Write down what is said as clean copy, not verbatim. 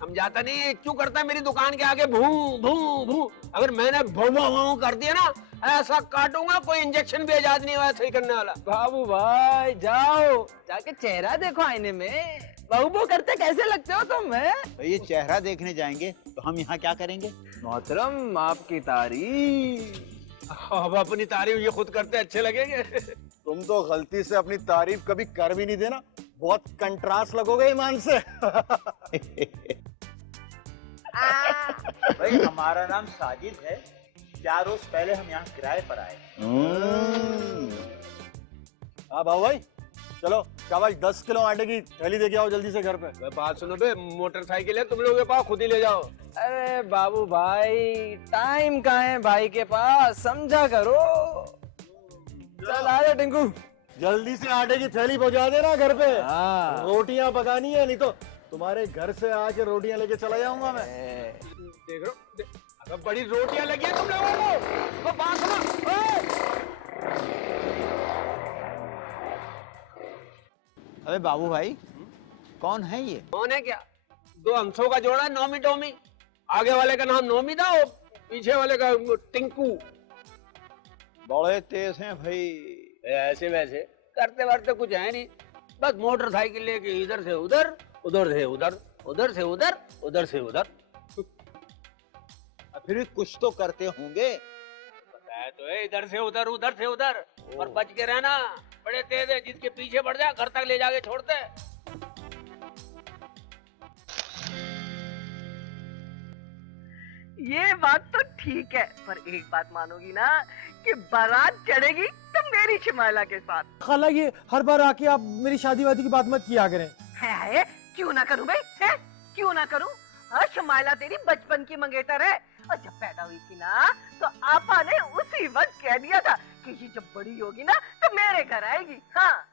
समझाता नहीं है, क्यों करता है मेरी दुकान के आगे भू भू भू? अगर मैंने भू भू भू कर दिया ना, ऐसा काटूंगा कोई इंजेक्शन भी इजाद नहीं हुआ सही करने वाला। बाबू भाई जाओ, जाके चेहरा देखो आईने में, बहू बहू करते कैसे लगते हो तुम? तो ये चेहरा देखने जाएंगे तो हम यहाँ क्या करेंगे? मोहतरम आपकी तारीफ। अब अपनी तारीफ ये खुद करते अच्छे लगेंगे। तुम तो गलती से अपनी तारीफ कभी कर भी नहीं देना, बहुत कंट्रास्ट लगोगे ईमान से। भाई हमारा नाम साजिद है, 4 रोज पहले हम यहाँ किराए पर आए। हाँ भाऊ भाई, चलो चावल 10 किलो आटे की थैली देके आओ जल्दी से घर पे। मैं बात सुनो बे, मोटरसाइकिल है तुम लोगों के पास, खुद ही ले जाओ। अरे बाबू भाई टाइम कहाँ है भाई के पास, समझा करो। चल आ जा टिंकू। जल्दी से आटे की थैली पहुंचा देना घर पे। हाँ। रोटियां पकानी है, नहीं तो तुम्हारे घर से आके रोटियां लेके चला जाऊंगा मैं। देख लो अगर बड़ी रोटियां लगी है तुम लोगों को, तो बात सुनो। अबे बाबू भाई, कौन है ये? कौन है क्या? 2 हंसों का जोड़ा है, नौमी टोमी। आगे वाले का नाम नौमी था और पीछे वाले का टिंकू। बड़े तेज हैं भाई। ऐसे वैसे करते वरते कुछ है नहीं, बस मोटरसाइकिल लेके इधर से उधर, उधर से उधर, उधर से उधर, उधर से उधर। फिर भी कुछ तो करते होंगे। बताया तो है, इधर से उधर, उधर से उधर। और बच के रहना, बड़े तेज है, जिसके पीछे पड़ जाए घर तक ले जाके छोड़ते हैं। ये बात तो ठीक है, पर एक बात मानोगी ना कि बारात चढ़ेगी तो मेरी शिमाला के साथ। खाला ये हर बार आके आप मेरी शादी वादी की बात मत किया करें। है क्यों ना करूं भाई, है क्यों ना करूं? हाँ, शिमाला तेरी बचपन की मंगेतर है, और जब पैदा हुई थी ना तो आपा ने उसी वक्त कह दिया था कि ये जब बड़ी होगी ना तो मेरे घर आएगी। हाँ